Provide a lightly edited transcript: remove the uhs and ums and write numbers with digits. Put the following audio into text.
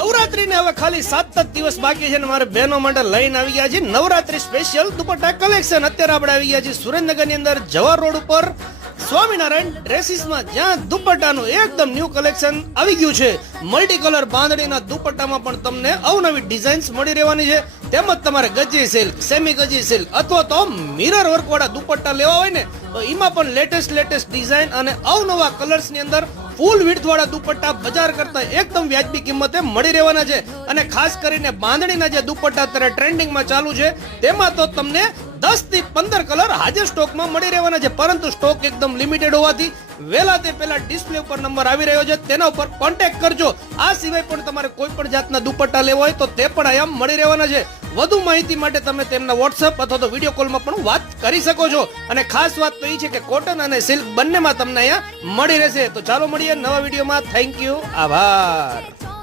નવરાત્રીને હવે ખાલી 7 જ દિવસ બાકી છે ને મારે બહેનો માટે લઈને આવી ગયા છે નવરાત્રી સ્પેશિયલ દુપટ્ટા કલેક્શન. અત્યારે આપણે આવી ગયા છીએ સુરેન્દ્રનગરની અંદર જવાહર રોડ ઉપર સ્વામિનારાયણ ડ્રેસીસમાં, જ્યાં દુપટ્ટાનું એકદમ ન્યૂ કલેક્શન આવી ગયું છે. મલ્ટી કલર બાંધણીના દુપટ્ટામાં પણ તમને અવનવી ડિઝાઇન્સ મળી રહેવાની છે. તેમજ તમારે ગજી સિલ્ક, સેમી ગજી સિલ્ક અથવા તો મિરર વર્ક વાળા દુપટ્ટા લેવા હોય ને તો એમાં પણ લેટેસ્ટ ડિઝાઇન અને અવનવા કલર્સ ની અંદર ફૂલ વિડ્થ વાળા દુપટ્ટા બજાર કરતા એકદમ વ્યાજબી કિંમતે મળી રહેવાના છે. અને ખાસ કરીને બાંધણીના જે દુપટ્ટા અત્યારે ટ્રેન્ડિંગમાં ચાલુ છે તેમાં તો તમને 10 થી 15 કલર હાજર સ્ટોકમાં મળી રહેવાના છે. પરંતુ સ્ટોક એકદમ લિમિટેડ હોવાથી વહેલા તે પહેલા ડિસ્પ્લે ઉપર નંબર આવી રહ્યો છે, તેના ઉપર કોન્ટેક્ટ કરજો. આ સિવાય પણ તમારે કોઈ પણ જાતના દુપટ્ટા લેવા હોય તો તે પણ અહીંયા મળી રહેવાના છે. વધુ માહિતી માટે તમે તેમના વોટ્સઅપ અથવા તો વિડીયો કોલમાં પણ વાત કરી શકો છો. અને ખાસ વાત તો એ છે કે કોટન અને સિલ્ક બંનેમાં તમને અહીંયા મળી રહેશે. તો ચાલો મળીએ નવા વિડીયોમાં. થેન્ક યુ, આભાર.